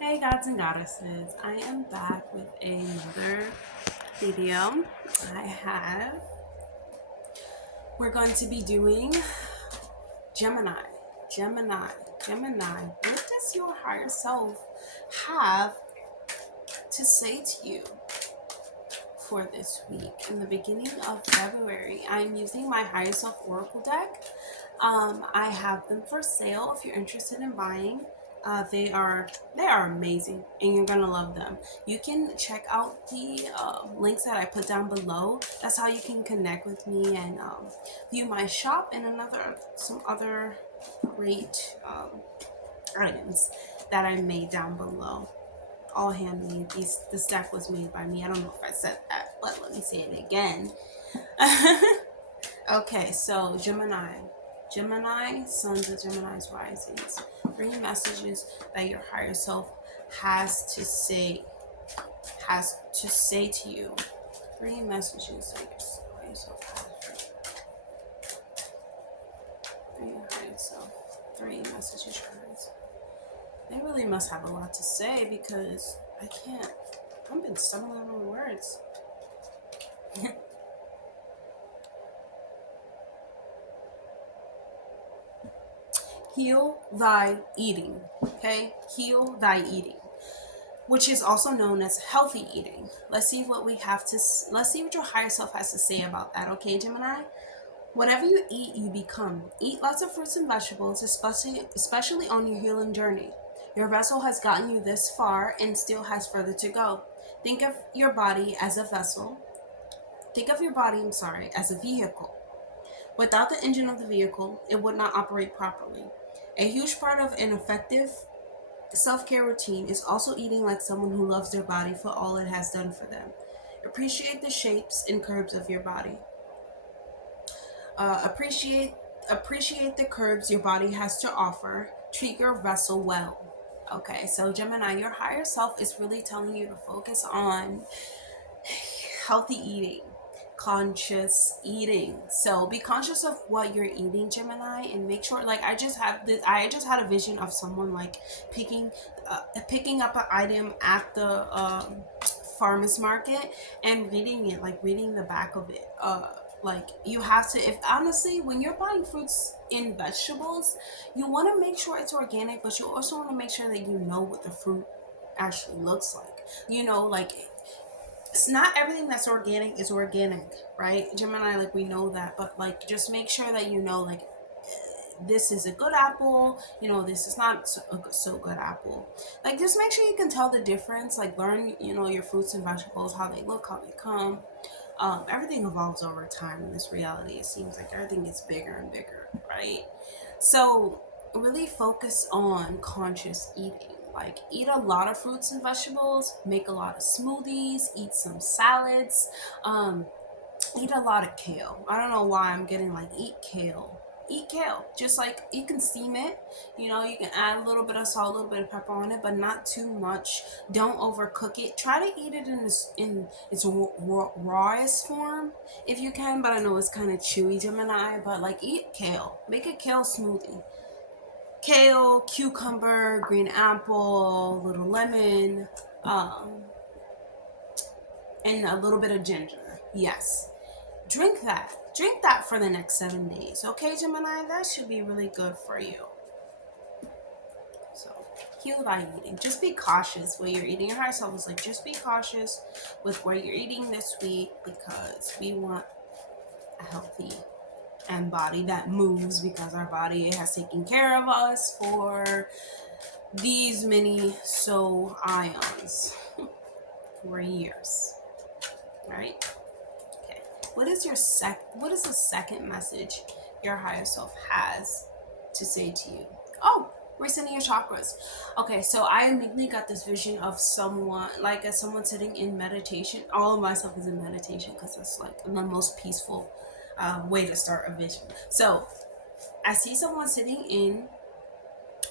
Hey gods and goddesses, I am back with another video. I have, we're going to be doing Gemini, Gemini, Gemini. What does your higher self have to say to you for this week? In the beginning of February, I'm using my higher self oracle deck. I have them for sale if you're interested in buying. They are amazing, and you're gonna love them. You can check out the links that I put down below. That's how you can connect with me and view my shop and some other great items that I made down below. All handmade. This deck was made by me. I don't know if I said that, but let me say it again. Okay, so Gemini, Sons of Gemini's risings. Three messages that your higher self has to say, to you. Three messages that your higher self has for your higher self. Three messages, guys. They really must have a lot to say because I've been stumbling over words. Heal thy eating. Okay? Heal thy eating, which is also known as healthy eating. Let's see what your higher self has to say about that. Okay, Gemini? Whatever you eat, you become. Eat lots of fruits and vegetables, especially on your healing journey. Your vessel has gotten you this far and still has further to go. Think of your body as a vessel. Think of your body, as a vehicle. Without the engine of the vehicle, it would not operate properly. A huge part of an effective self-care routine is also eating like someone who loves their body for all it has done for them. Appreciate the shapes and curves of your body. Uh, appreciate appreciate the curves your body has to offer. Treat your vessel well. Okay, so Gemini, your higher self is really telling you to focus on healthy eating, conscious eating. So be conscious of what you're eating, Gemini, and make sure. Like I just had a vision of someone like picking picking up an item at the farmers market and reading it, like reading the back of it. Like you have to, if honestly, when you're buying fruits and vegetables, you want to make sure it's organic, but you also want to make sure that you know what the fruit actually looks like. Like it's not everything that's organic is organic, right? Gemini, like we know that, but like just make sure that you know, like this is a good apple, this is not so good apple. Like just make sure you can tell the difference. Like learn, your fruits and vegetables, how they look, how they come. Everything evolves over time in this reality. It seems like everything gets bigger and bigger, right? So really focus on conscious eating. Like eat a lot of fruits and vegetables, make a lot of smoothies, eat some salads, um, eat a lot of kale. I don't know why I'm getting like eat kale. Eat kale. Just like you can steam it, you can add a little bit of salt, a little bit of pepper on it, but not too much. Don't overcook it. Try to eat it in its rawest form if you can, but I know it's kind of chewy, Gemini. But like eat kale. Make a kale smoothie. Kale, cucumber, green apple, little lemon, um, and a little bit of ginger. Yes. Drink that. Drink that for the next 7 days. Okay, Gemini? That should be really good for you. So, heal by eating. Just be cautious when you're eating. Your higher self is like, just be cautious with what you're eating this week because we want a healthy and body that moves because our body has taken care of us for these many ions for years. Right? Okay. What is the second message your higher self has to say to you? Oh, resetting your chakras. Okay, so I immediately got this vision of someone, like as someone sitting in meditation. All of myself is in meditation because it's like the most peaceful way to start a vision. So I see someone sitting in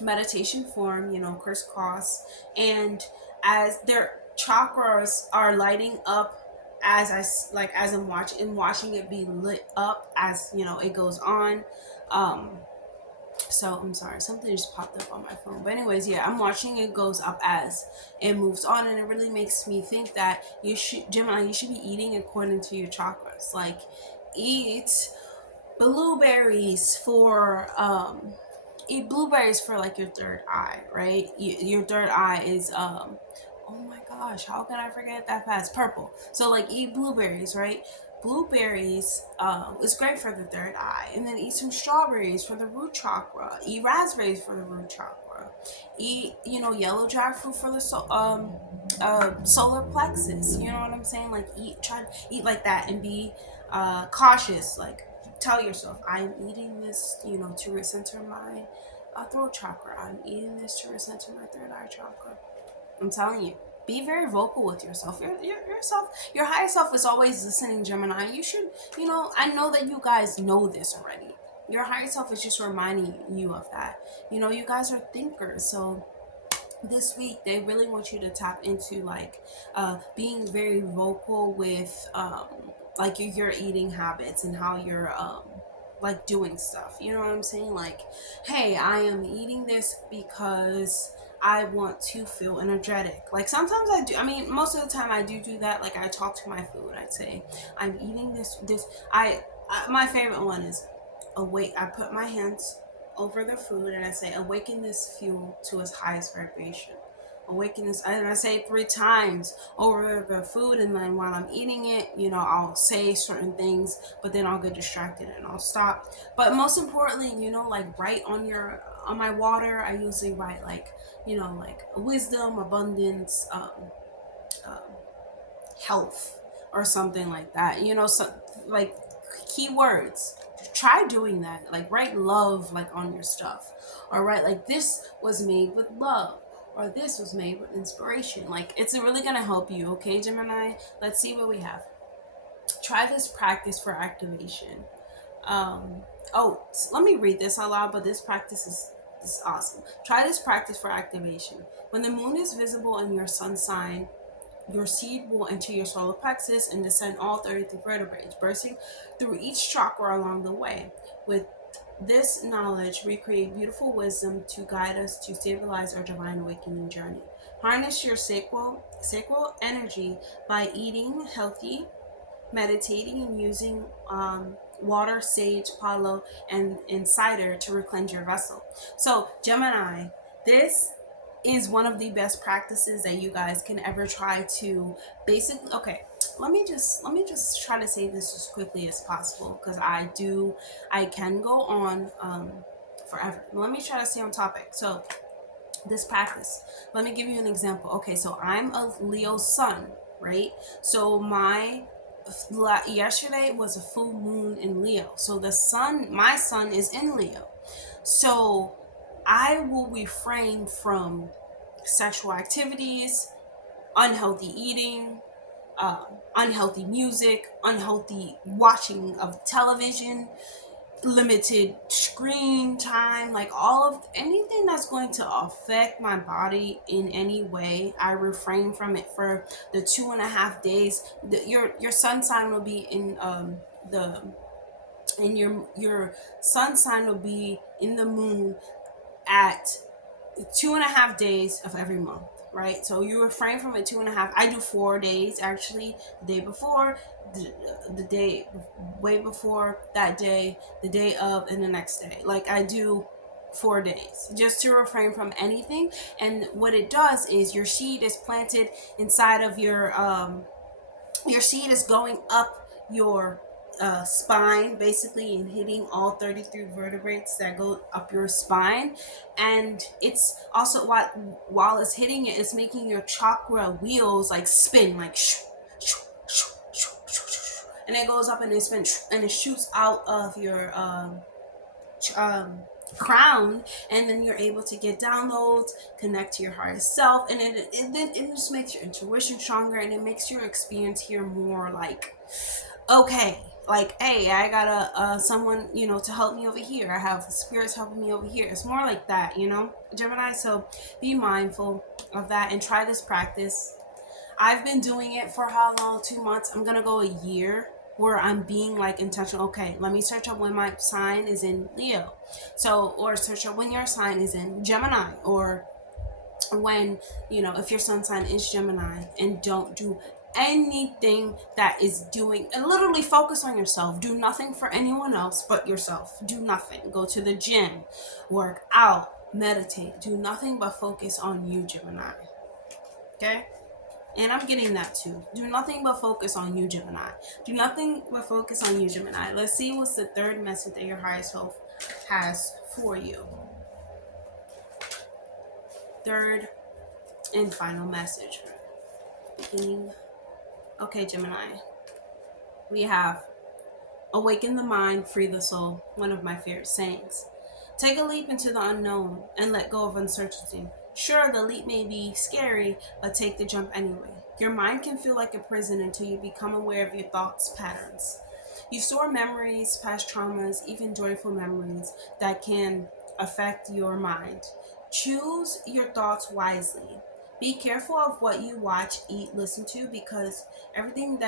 meditation form, crisscross, and as their chakras are lighting up as I'm watching it be lit up as it goes on. um So I'm sorry, something just popped up on my phone. But anyways, yeah, I'm watching it goes up as it moves on, and it really makes me think that you should, Gemini, you should be eating according to your chakras. Like, eat blueberries for eat blueberries for like your third eye, right? Your third eye is oh my gosh, how can I forget that fast? Purple. So like eat blueberries, right? Blueberries is great for the third eye, and then eat some strawberries for the root chakra. Eat raspberries for the root chakra. Eat, you know, yellow jackfruit for the solar plexus. You know what I'm saying? Like try to eat like that and be cautious. Like tell yourself, I'm eating this, you know, to recenter my throat chakra. I'm eating this to recenter my third eye chakra. I'm telling you, be very vocal with yourself. Your higher self is always listening, Gemini. You should, you know, I know that you guys know this already. Your higher self is just reminding you of that. You know, you guys are thinkers, so this week they really want you to tap into like being very vocal with like your eating habits and how you're like doing stuff, you know what I'm saying? Like, hey, I am eating this because I want to feel energetic. Like sometimes I do, I mean most of the time I do that. Like I talk to my food, I'd say I'm eating this my favorite one is awake. I put my hands over the food and I say, awaken this fuel to its highest vibration. Awaken this, and I say it 3 times over the food, and then while I'm eating it, you know, I'll say certain things, but then I'll get distracted and I'll stop. But most importantly, you know, like write on my water, I usually write like, you know, like wisdom, abundance, um, health, or something like that. You know, so like keywords. Try doing that. Like write love like on your stuff, or write like this was made with love, or this was made with inspiration. Like it's really gonna help you. Okay, Gemini. Let's see what we have. Try this practice for activation. Um, oh, let me read this out loud. But this is awesome. Try this practice for activation. When the moon is visible in your sun sign, your seed will enter your solar plexus and descend all 33 vertebrae, bursting through each chakra along the way. With this knowledge, we create beautiful wisdom to guide us to stabilize our divine awakening journey. Harness your sacral energy by eating healthy, meditating, and using water, sage, palo, and cider to recleanse your vessel. So, Gemini, this is one of the best practices that you guys can ever try to basically. Okay, let me just try to say this as quickly as possible because I can go on forever. Let me try to stay on topic. So this practice, let me give you an example. Okay, so I'm a Leo sun, right? So yesterday was a full moon in Leo, so my sun is in Leo. So I will refrain from sexual activities, unhealthy eating, unhealthy music, unhealthy watching of television, limited screen time, like all of anything that's going to affect my body in any way. I refrain from it for the 2.5 days. Your sun sign will be in the and your sun sign will be in the moon at 2.5 days of every month, right? So you refrain from it 2.5. I do 4 days actually. The day before, the day way before that day, the day of, and the next day. Like I do 4 days just to refrain from anything. And what it does is your seed is planted inside of your seed is going up your spine basically and hitting all 33 vertebrae that go up your spine, and it's also while it's hitting it, it's making your chakra wheels like spin like and it goes up and it spins and it shoots out of your crown, and then you're able to get downloads, connect to your higher self, and it just makes your intuition stronger, and it makes your experience here more like, okay, like, hey, I got someone, you know, to help me over here. I have spirits helping me over here. It's more like that, you know, Gemini. So be mindful of that and try this practice. I've been doing it for how long? 2 months. I'm gonna go a year where I'm being like intentional. Okay, let me search up when my sign is in Leo. So, or search up when your sign is in Gemini, or when, you know, if your sun sign is Gemini, and don't do anything that is doing, and literally focus on yourself. Do nothing for anyone else but yourself. Do nothing. Go to the gym, work out, meditate. Do nothing but focus on you, Gemini. Okay? And I'm getting that too. Do nothing but focus on you, Gemini. Do nothing but focus on you, Gemini. Let's see what's the third message that your higher self has for you. Third and final message. Beginning. Okay, Gemini. We have awaken the mind, free the soul. One of my favorite sayings. Take a leap into the unknown and let go of uncertainty. Sure, the leap may be scary, but take the jump anyway. Your mind can feel like a prison until you become aware of your thoughts patterns. You store memories, past traumas, even joyful memories that can affect your mind. Choose your thoughts wisely. Be careful of what you watch, eat, listen to, because everything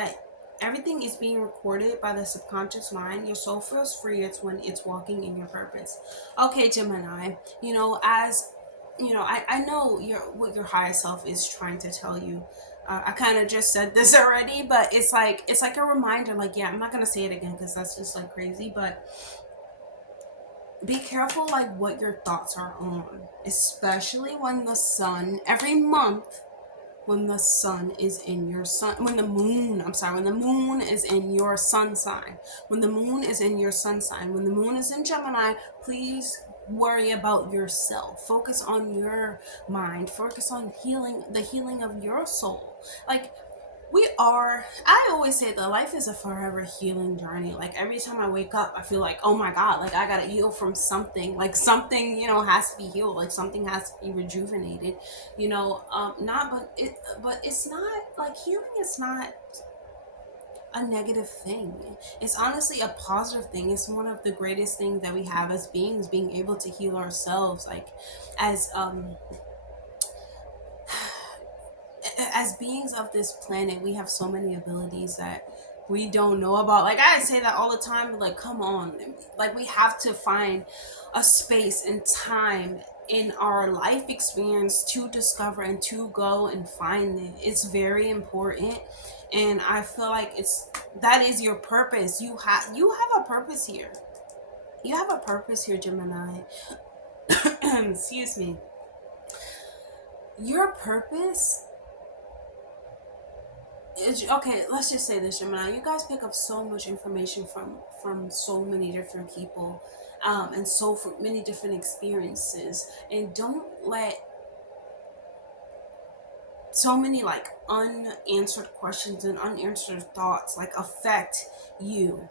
is being recorded by the subconscious mind. Your soul feels free. It's when it's walking in your purpose. Okay, Gemini, you know, as you know, I know what your higher self is trying to tell you. I kind of just said this already, but it's like a reminder. Like, yeah, I'm not gonna say it again because that's just like crazy. But be careful, like what your thoughts are on, especially when the sun every month. When the sun is in your sun, when the moon is in your sun sign, when the moon is in your sun sign, when the moon is in Gemini, please worry about yourself. Focus on your mind. Focus on the healing of your soul. Like, I always say that life is a forever healing journey. Like, every time I wake up, I feel like, oh my God, like I gotta heal from something. Like, something, you know, has to be healed. Like, something has to be rejuvenated. You know, but it's not like healing is not a negative thing. It's honestly a positive thing. It's one of the greatest things that we have as beings, being able to heal ourselves. Like, as beings of this planet, we have so many abilities that we don't know about. Like, I say that all the time, but like, come on, like, we have to find a space and time in our life experience to discover and to go and find it. It's very important, and I feel like that is your purpose. You have a purpose here. You have a purpose here, Gemini. Excuse me. Your purpose okay, let's just say this, Gemini. You guys pick up so much information from so many different people, and so many different experiences, and don't let so many like unanswered questions and unanswered thoughts like affect you.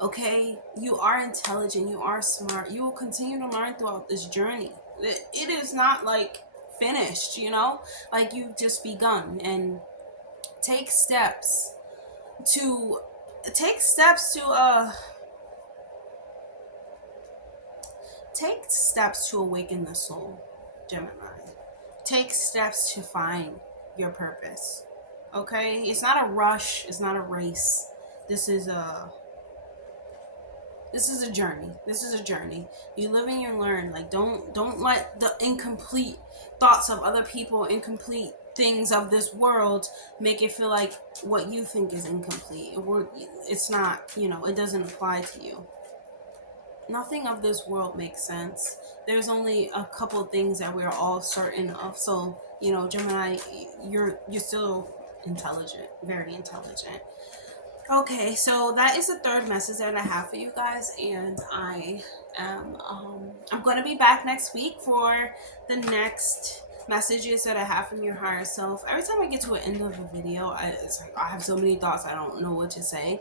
Okay, you are intelligent, you are smart, you will continue to learn throughout this journey. It is not like finished, you know, like you've just begun. And take steps to take steps to awaken the soul, Gemini. Take steps to find your purpose. Okay, it's not a rush, it's not a race. This is a journey. This is a journey. You live and you learn. Like, don't let the incomplete thoughts of other people, incomplete things of this world, make it feel like what you think is incomplete. It's not, you know, it doesn't apply to you. Nothing of this world makes sense. There's only a couple things that we're all certain of. So, you know, Gemini, you're still intelligent, very intelligent. Okay, so that is the third message that I have for you guys, and I am I'm going to be back next week for the next messages that I have from your higher self. Every time I get to an end of a video, it's like I have so many thoughts, I don't know what to say.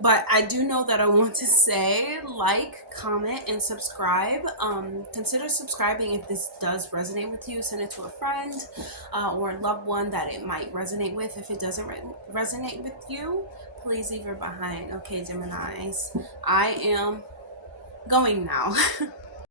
But I do know that I want to say like, comment, and subscribe. Consider subscribing if this does resonate with you. Send it to a friend or a loved one that it might resonate with. If it doesn't resonate with you, please leave her behind. Okay, Geminis, I am going now.